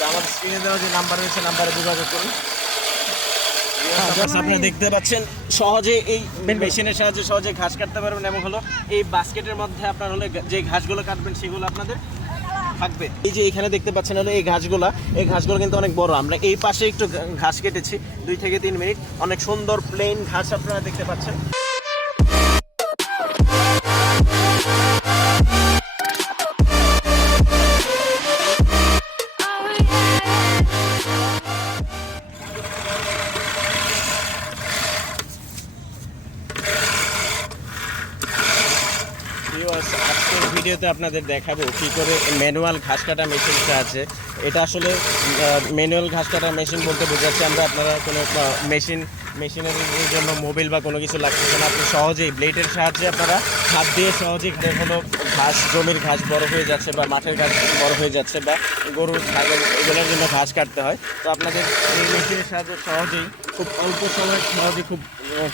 তো আমার স্ক্রিনে দেওয়া যে নাম্বার রয়েছে নাম্বারে যোগাযোগ করুন। আপনারা দেখতে পাচ্ছেন সহজে এই মেশিনের সাহায্যে সহজে ঘাস কাটতে পারবেন এবং হলো এই বাস্কেটের মধ্যে আপনার হলে যে ঘাসগুলো কাটবেন সেগুলো আপনাদের থাকবে। এই যে এখানে দেখতে পাচ্ছেন হলো এই ঘাসগুলো কিন্তু অনেক বড়। আমরা এই পাশে একটু ঘাস কেটেছি 2 থেকে 3 মিনিট, অনেক সুন্দর প্লেন ঘাস আপনারা দেখতে পাচ্ছেন। আজকের ভিডিওতে আপনাদের দেখাবো কী করে ম্যানুয়াল ঘাস কাটা মেশিন আছে। এটা আসলে ম্যানুয়াল ঘাস কাটা মেশিন বলতে বোঝাচ্ছি আমরা আপনারা কোনো মেশিনারির জন্য মোবিল বা কোনো কিছু লাগতেছে না। আপনি সহজেই ব্লেডের সাহায্যে আপনারা হাত দিয়ে সহজেই কোনো ঘাস, জমির ঘাস বড় হয়ে যাচ্ছে বা মাঠের ঘাস বড় হয়ে যাচ্ছে বা গরু ছাগল এগুলোর জন্য ঘাস কাটতে হয়, তো আপনাদের এই মেশিনের সাহায্যে সহজেই খুব অল্প সময় সহজে খুব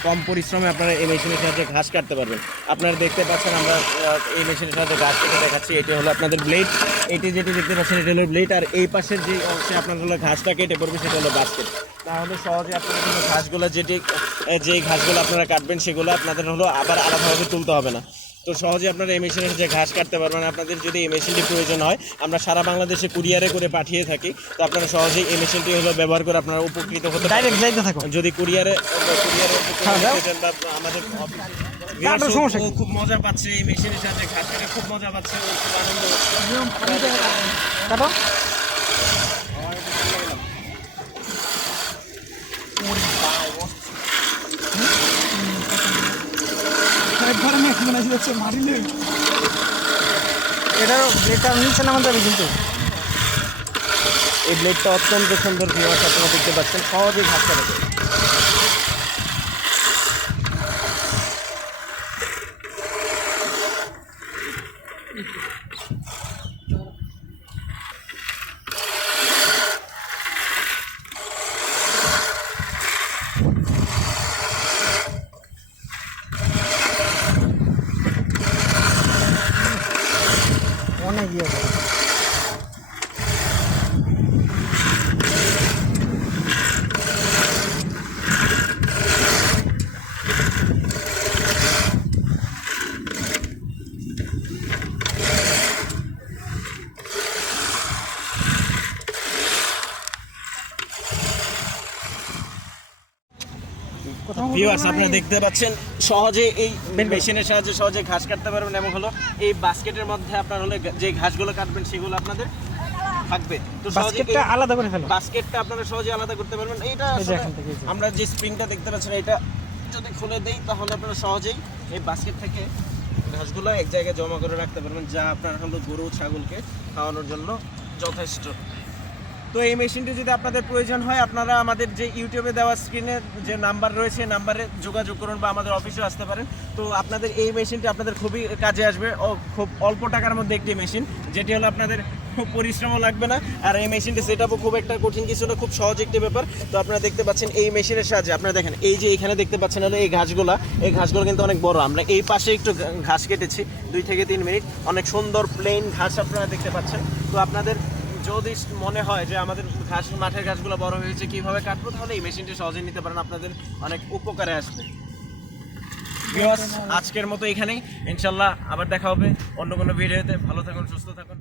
কম পরিশ্রমে আপনারা এই মেশিনের সাহায্যে ঘাস কাটতে পারবেন। আপনারা দেখতে পাচ্ছেন আমরা এই মেশিনের সাহায্যে ঘাস কেটে দেখাচ্ছি। এটি হলো আপনাদের ব্লেড, এটি যেটি দেখতে পাচ্ছেন এটা হলো ব্লেড, আর এই পাশের যে অংশে আপনার হলো ঘাসটা কেটে পড়বে সেটা হলো বাস্কেট। তাহলে সহজে আপনারা কিন্তু ঘাসগুলো যে ঘাসগুলো আপনারা কাটবেন সেগুলো আপনাদের হলো আবার আলাদাভাবে তুলতে হবে না। তো সহজে আপনারা এই মেশিনের যে ঘাস কাটতে পারবেন। আপনাদের যদি এই মেশিনটি প্রয়োজন হয় আমরা সারা বাংলাদেশে কুরিয়ারে করে পাঠিয়ে থাকি, তো আপনারা সহজেই এই মেশিনটি হলো ব্যবহার করে আপনারা উপকৃত হতে পারেন। যদি কুরিয়ারে বা আমাদের খুব মজা পাচ্ছে এই মেশিনের সাথে ঘাস কাটে, খুব মজা পাচ্ছে, খুব আনন্দ হচ্ছে। এটারও ব্লেডটা নিচে নামাতে হবে, কিন্তু এই ব্লেডটা অত্যন্ত সুন্দর ভিউয়ার্স আপনারা দেখতে পাচ্ছেন, সহজেই ঘাস কাটে। অনেক ইয়ে করে। ভিউয়ার্স আপনারা দেখতে পাচ্ছেন সহজে এই মেশিনের সাহায্যে সহজে ঘাস কাটতে পারবেন এবং হলো এই বাস্কেটের মধ্যে আপনার হলে যে ঘাসগুলো কাটবেন সেগুলো আপনাদের থাকবে। তো বাস্কেটটা আলাদা করে ফেলো, বাস্কেটটা আপনারা সহজে আলাদা করতে পারবেন। এইটা আমরা যে স্প্রিংটা দেখতে পাচ্ছেন এটা যদি খুলে দেই তাহলে আপনারা সহজেই এই বাস্কেট থেকে ঘাসগুলো এক জায়গায় জমা করে রাখতে পারবেন, যা আপনার হলো গরু ছাগলকে খাওয়ানোর জন্য যথেষ্ট। তো এই মেশিনটি যদি আপনাদের প্রয়োজন হয় আপনারা আমাদের যে ইউটিউবে দেওয়া স্ক্রিনে যে নাম্বার রয়েছে নাম্বারে যোগাযোগ করুন বা আমাদের অফিসেও আসতে পারেন। তো আপনাদের এই মেশিনটি আপনাদের খুবই কাজে আসবে ও খুব অল্প টাকার মধ্যে একটি মেশিন, যেটি হলো আপনাদের খুব পরিশ্রমও লাগবে না। আর এই মেশিনটি সেট আপও খুব একটা কঠিন কিছু না, খুব সহজ একটি ব্যাপার। তো আপনারা দেখতে পাচ্ছেন এই মেশিনের সাহায্যে আপনারা দেখেন এই যে এখানে দেখতে পাচ্ছেন হলো এই ঘাসগুলো কিন্তু অনেক বড়। আমরা এই পাশে একটু ঘাস কেটেছি 2 থেকে 3 মিনিট, অনেক সুন্দর প্লেন ঘাস আপনারা দেখতে পাচ্ছেন। তো আপনাদের যদি মনে হয় যে আমাদের মাঠের ঘাসগুলো বড় হয়েছে কীভাবে কাটবো, তাহলে এই মেশিনটি সহজে নিতে পারেন, আপনাদের অনেক উপকারে আসবে। ভিউয়ার্স আজকের মতো এখানেই, ইনশাল্লাহ আবার দেখা হবে অন্য কোনো ভিডিওতে। ভালো থাকুন, সুস্থ থাকুন।